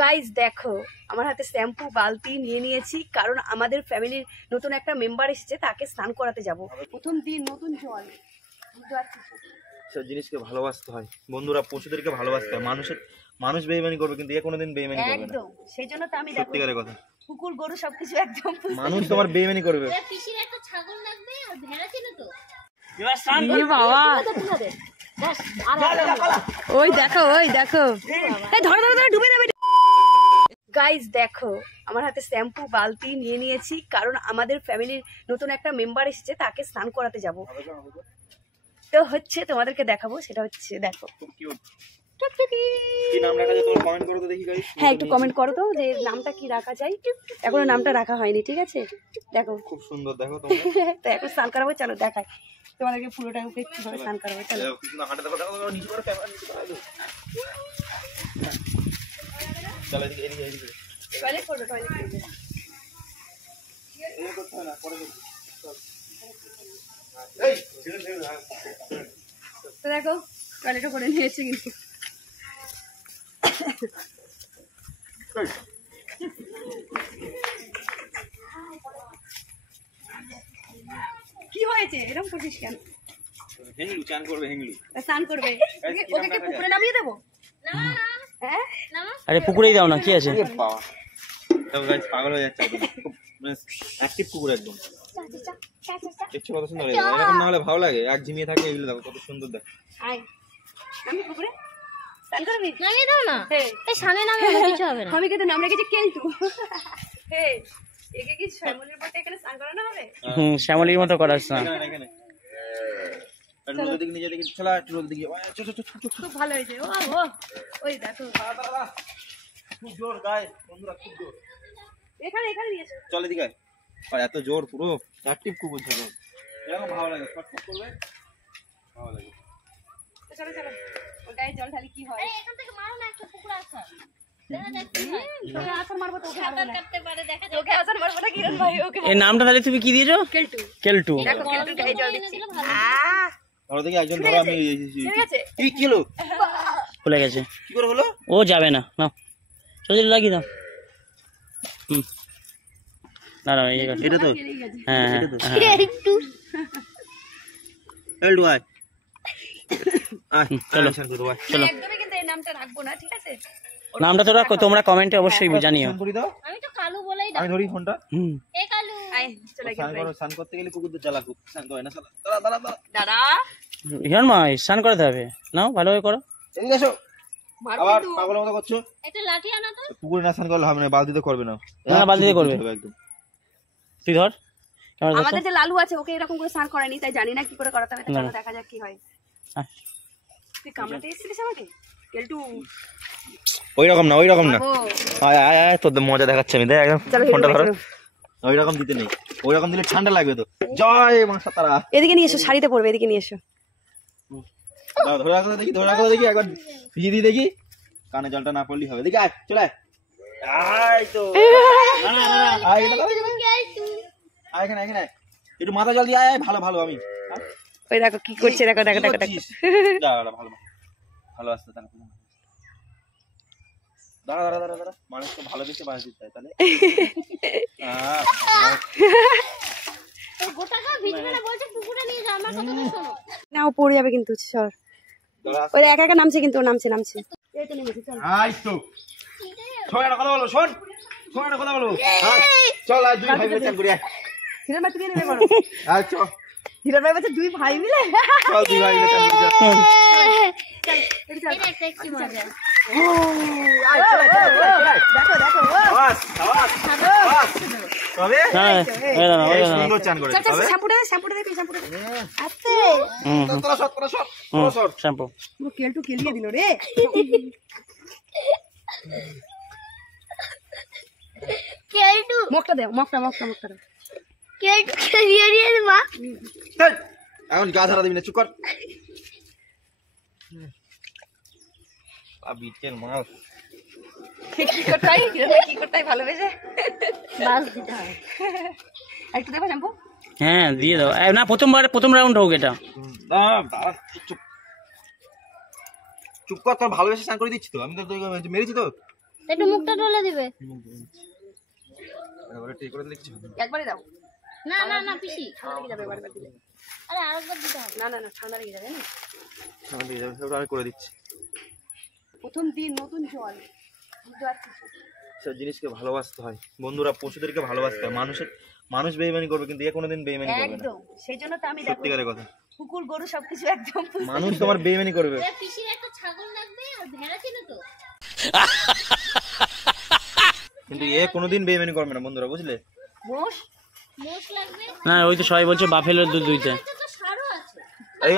Guys দেখো আমার হাতে শ্যাম্পু বালতি নিয়ে নিয়েছি, কারণ আমাদের ফ্যামিলির নতুন একটা মেম্বার এসেছে, তাকে স্নান করাতে যাব। প্রথম দিন নতুন জল, সব জিনিসকে ভালোবাসতে হয় বন্ধুরা, পশুদেরকে ভালোবাসতে হয়। মানুষ বেইমানি করবে কিন্তু এ কোনোদিন বেইমানি করবে না। একদম, সেই জন্য তো আমি সত্যিকারের কথা, কুকুর গরু সবকিছু একদম মানুষ তোমার বেইমানি করবে। পিসির একটা ছাগল লাগবে আর ভেড়া ছিল তো। এবার স্নান করবে বাবা। ওই দেখো এই ধরো ধরো ধরো, ডুবে যাবে। গাইজ দেখো আমার হাতে শ্যাম্পু বালতি নিয়ে নিয়েছি, কারণ আমাদের ফ্যামিলির নতুন একটা মেম্বার এসেছে, তাকে স্নান করাতে যাব। তো হচ্ছে তোমাদেরকে দেখাবো, সেটা হচ্ছে দেখো। হ্যাঁ একটু কমেন্ট করো তো যে নামটা কি রাখা যায়, এখনো নামটা রাখা হয়নি, ঠিক আছে? দেখো খুব সুন্দর, দেখো তো এখন স্নান করাবো, চলো দেখাই তোমাদেরকে পুরোটা কিভাবে স্নান করাবো। চলো টয়লেট করবে, টয়লেট করবে। তো দেখো টয়লেটও করে নিয়েছে কিন্তু। কি হয়েছে এরকম করছিস কেন? হেংলু চান করবে, হেংলু স্নান করবে, ওকে কি পুকুরে নামিয়ে দেবো? হ্যাঁ আরে পুকুরেই দাও না, কি আছে? পাগল হয়ে যাচ্ছে, অ্যাক্টিভ কুকুর একদম। দেখছো কত সুন্দর, এরকম না হলে ভালো লাগে। এক ঝিমিয়ে থাকে, এগুলো দেখো কত সুন্দর। দেখো আমি পুকুরে স্নান করবি, নামিয়ে দাও না। এই সামনে নামিয়ে কিছু হবে না। আমি কিন্তু নাম রেখেছি কেলটু। হে একে কি শ্যামলির মতো এখানে স্নান করানো হবে? শ্যামলির মতো করাস না। এখানে রোদ দিকে নিয়ে দেখি, চলা একটু রোদ দিকে। খুব ভালো হয়েছে। ও ওই দেখো খুব জোর গায়ে বন্ধুরা, খুব জোর। এখানে নিয়ে এসো, চল এদিকে। আর এত জোর, পুরো অ্যাক্টিভ কুকুর ছিল, এরকম ভালো লাগে। ফটফট করবে, ভালো লাগে। চলো চলো, ওর গায়ে জল ঢালি কি হয়। এখান থেকে মারো না, একটা পুকুর আছে। এই নামটা তাহলে তুমি কি দিয়েছো? কেলটু। কেলটু। দেখো কেলটু গায়ে জল দিচ্ছে। ধরো দেখি একজন, ধরো আমি কি কিলো খুলে গেছে, কি করে হলো? ও যাবে না, নাও সোজা লাগিয়ে দাও। না না এটা তো, হ্যাঁ একটু এলডু আয় চলো চলো। একদমই কিন্তু এই নামটা রাখবো না, ঠিক আছে? নামটা তো রাখো, তোমরা কমেন্টে অবশ্যই জানিও। আমি তো কালু বলেই আমি ধরি ফোনটা। এ কালু আয় চলে গেল। স্নান করতে গেলে কুকুরদের জ্বালা খুব, স্নান করে না। দাঁড়া দাদা হিরণ মা স্নান করাতে হবে, নাও ভালোভাবে করো। এদিকে এসো। আবার পাগলের মতো করছো। একটা লাঠি আনো তো। পুকুরে না স্নান করলে হবে না, বালতিতে করবে না। না বালতিতে করবে একদম। তুই ধর। আমাদের যে লালু আছে, ওকে এরকম করে স্নান করায়নি, তাই জানি না কি করে করাতে হবে। চলো দেখা যাক কি হয়। তুই কামড়াতে এসেছিলিস আমাকে কেলটু? ওই রকম না, আয় আয় আয়, তোদের মজা দেখাচ্ছে আমি। দেখ একদম ফোনটা ধরো। ওই রকম দিতে নেই, ওই রকম দিলে ঠান্ডা লাগবে তো। জয় মা সাতারা। এদিকে নিয়ে এসো, শাড়িতে পড়বে, এদিকে নিয়ে এসো। ধরে রাখো দেখি, একবার ভিজে দিয়ে দেখি, কানে জলটা না পড়লেই হবে। দেখি আয়, চলে আয় তো। এখানে একটু মাথা জল দিয়ে আয়। ভালো আমি ওই দেখো কি করছে, দেখো ভালো আসতে। দাঁড়া, মানুষ তো ভালোবেসে বাঁচ দিতে হয় তাহলে। নাও পড়ে যাবে কিন্তু। সর, ওই একা নামছে কিন্তু, ও নামছে। এই তো নেমেছে, চল। কথা বলো। চল আজ দুই ভাই মিলে চান করি। হিরণ ভাই তুমি নেমে পড়ো। আচ্ছা হিরণ ভাই বলছে দুই ভাই মিলে। চল দুই ভাই মিলে চান করি। এটা একটা কি মজা। দেখো বাস তবে সুন্দর চান করে। শ্যাম্পুটা দে আস্তে। তোরা সর শ্যাম্পু। কেলটু কেলিয়ে দিল রে। কেলটু মুখটা দাও, মুখটা দাও। কেলটু খেলিয়ে দিয়ে মা। এখন গা ধারা দিবি না, চুপ কর। বিটেল মাল কি করতে ভালোবেসে বাস দিতে হয়। একটু দেবো শ্যাম্পু। হ্যাঁ দিয়ে দাও। না প্রথম রাউন্ড হোক এটা। চুপ কর, তোর ভালোবেসে স্নান করে দিচ্ছি তো আমি। তো মেরেছি তো। একটু মুখটা টলে দিবে। একবারে দাও। না না না পিসি, ঠান্ডা লেগে যাবে বারবার দিলে। আরে আরেকবার দিতে হবে। না না না ঠান্ডা লেগে যাবে না। আমি করে দিচ্ছি। প্রথম দিন নতুন জল, বুঝতে পারছিস? সব জিনিসকে ভালোবাসতে হয় বন্ধুরা, পশুদেরকে ভালোবাসতে হয়। মানুষ বেইমানি করবে কিন্তু এ কোনোদিন বেইমানি করবে না। একদম, সেই জন্য তো আমি দেখো সত্যিকারের কথা, কুকুর গরু সবকিছু একদম মানুষ তোমার বেইমানি করবে এ পিসির একটা ছাগল লাগবে আর ভেড়া ছিল তো। কিন্তু এ কোনোদিন বেইমানি করবে না বন্ধুরা, বুঝলে? মোষ মোষ লাগবে। না ওই তো সবাই বলছে বাফেলোর দুধ দুইতে। এটা তো সারও আছে। এই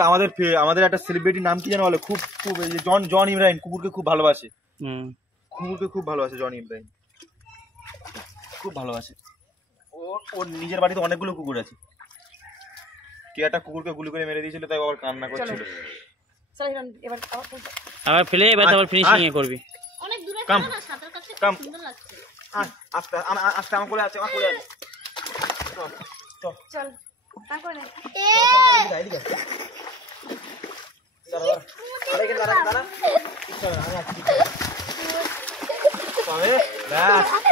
আমাদের একটা সেলিব্রিটি নাম কি জানো বলো? খুব এই যে জন ইব্রাহিম কুকুরকে খুব ভালোবাসে। কুকুরকে খুব ভালোবাসে জন ইব্রাহিম, খুব ভালোবাসে। ওর নিজের বাড়িতে অনেকগুলো কুকুর আছে। কে একটা কুকুরকে গুলি করে মেরে দিয়েছিল, তাই আবার কান্না করছিল। চল এবার আবার ফেলে এবার আবার ফিনিশিং এ করবি। অনেক দূরে কাম, ছিল না, সাঁতার কাটতে কাম। খুব সুন্দর লাগছে। আস্তে আমার কোলে আছে, আমার কোলে আছে। চল তারপরে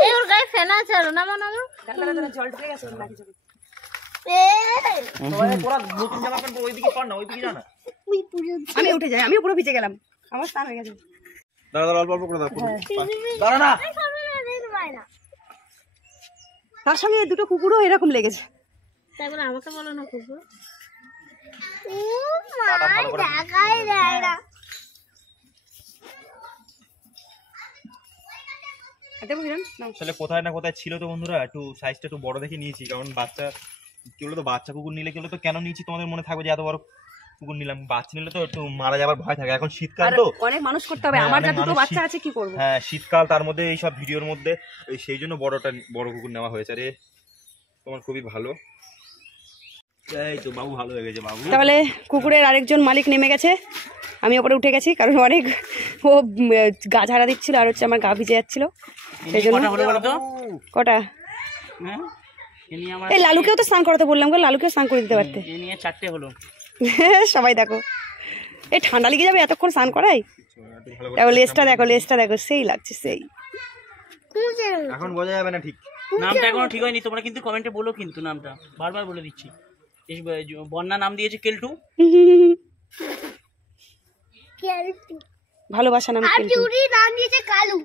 এই ওর গায়ে ফেনা আছে আর নামো নামো। দাঁড়া জল ঢুকে গেছে নাকি চোখে। আমি উঠে যাই, আমিও পুরো ভিজে গেলাম, আমার স্নান হয়ে গেছে। দাঁড়া অল্প অল্প করে দাও। দাঁড়া না, তার সঙ্গে দুটো কুকুরও এরকম লেগেছে। তারপরে আমাকে বলো না কুকুর। আসলে কোথায় না কোথায় ছিল তো বন্ধুরা, একটু সাইজটা একটু বড় দেখে নিয়েছি, কারণ বাচ্চা কি বলতো, বাচ্চা কুকুর নিলে কি বলতো, কেন নিয়েছি তোমাদের মনে থাকবে যে এত বড় কুকুর নিলাম। বাচ্চা নিলে তো একটু মারা যাবার ভয় থাকে, এখন শীতকাল তো অনেক মানুষ করতে হবে, আমার যা দুটো বাচ্চা আছে কি করবো। হ্যাঁ শীতকাল, তার মধ্যে এইসব ভিডিওর মধ্যে সেই জন্য বড় কুকুর নেওয়া হয়েছে। আরে তোমার খুবই ভালো। এই তো বাবু ভালো হয়ে গেছে বাবু। তাহলে কুকুরের আরেকজন মালিক নেমে গেছে, আমি ওপরে উঠে গেছি, কারণ অনেক ও গা ঝাড়া দিচ্ছিল আর হচ্ছে আমার গা ভিজে যাচ্ছিল, সেই জন্য। কটা? এই লালুকেও তো স্নান করাতে বললাম গো, লালুকেও স্নান করে দিতে পারতে। চারটে হলো সবাই দেখো, এই ঠান্ডা লেগে যাবে এতক্ষণ স্নান করাই। দেখো লেজটা দেখো সেই লাগছে, সেই। এখন বোঝা যাবে না ঠিক নামটা, এখনো ঠিক হয়নি। তোমরা কিন্তু কমেন্টে বলো, কিন্তু নামটা বারবার বলে দিচ্ছি। বন্যা নাম দিয়েছে কেলটু, ভালোবাসা নাম কিন্তু। নাম দিয়েছে কালু।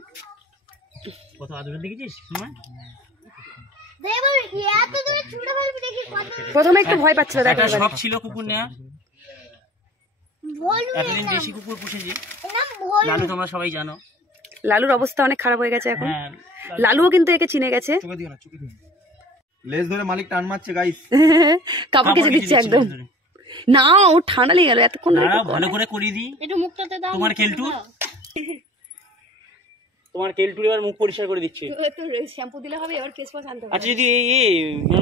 কত আদর দেখেছিস? প্রথমে একটু ভয় পাচ্ছিল, দেখো একটা শখ ছিল কুকুর নেওয়া, এতদিন দেশি কুকুর পুষেছি। লালু তোমরা সবাই জানো, লালুর অবস্থা অনেক খারাপ হয়ে গেছে এখন। হ্যাঁ লালুও কিন্তু একে চিনে গেছে। চোখে দিও না, চোখে দিও না। লেজ ধরে মালিক টান মারছে গাইস, কাপড় কেচে দিচ্ছে একদম। না ও ঠান্ডা লেগে গেল এতক্ষণ ধরে। ভালো করে করিয়ে দিই একটু মুখটাতে দাও। তোমার কেলটুর এবার মুখ পরিষ্কার করে দিচ্ছে। তো শ্যাম্পু দিলে হবে, এবার ফেস ওয়াশ আনতে হবে। আচ্ছা যদি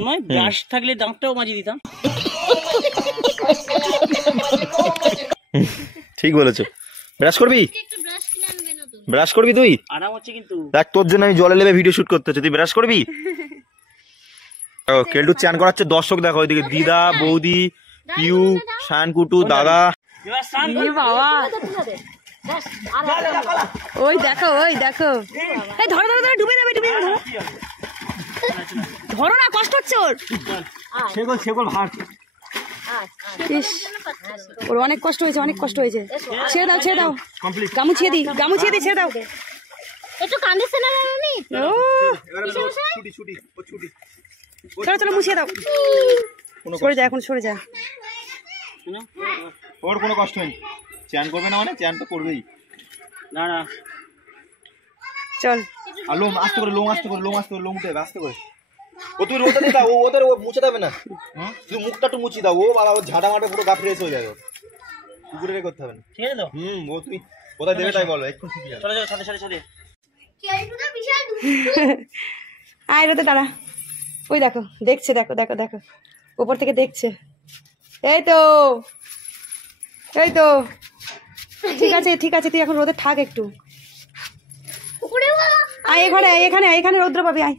নয় ব্রাশ থাকলে দাঁতটাও মাজিয়ে দিতাম। ঠিক বলেছো। ব্রাশ করবি, একটু ব্রাশ কিনে আনবে না তো। ব্রাশ করবি তুই? আরাম হচ্ছে কিন্তু। দেখ তোর জন্য আমি জলে নেমে ভিডিও শুট করতে হচ্ছে, তুই ব্রাশ করবি? কেলটু চান করাচ্ছে, দর্শক দেখো ওইদিকে, দিদা, বৌদি, পিউ, শানকুটু, দাদা। এবার স্নান এ বাবা, ওই দেখো এই ধরো ডুবে যাবে, ধরো না, কষ্ট হচ্ছে ওর। সেগল ভাত। ইস, ওর অনেক কষ্ট হয়েছে, ছেড়ে দাও। কমপ্লিট। গামুছিয়ে দিই, ছেড়ে দাও। একটু কাঁদিছে না মামি? ও ছুটি। চলো মুছিয়ে দাও। সরে যা। ওর কোনো কষ্ট নেই, চান করবে না মানে, চান তো করবেই। না চল। আর লোম আস্তে করে, লোম উঠে আস্তে করে। ও তুই রোদে দিয়ে দাও, ওদের মুছে দেবে না, তুই মুখটা একটু মুছিয়ে দাও। ও বাবা, ও ঝাড়া মাঠে পুরো গা ফ্রেশ হয়ে যাবে, কুকুরের করতে হবে না। ছেড়ে দাও। ও তুই কোথায় দেবে তাই বলো, একটু শিখে যাবে। চলে যাও সাথে। কেলটুটা বিশাল আয় রোদে দাঁড়া। ওই দেখো, দেখছে, দেখো উপর থেকে দেখছে। এই তো ঠিক আছে তুই এখন রোদে থাক একটু। আয় এখানে রৌদ্র পাবি, আয়।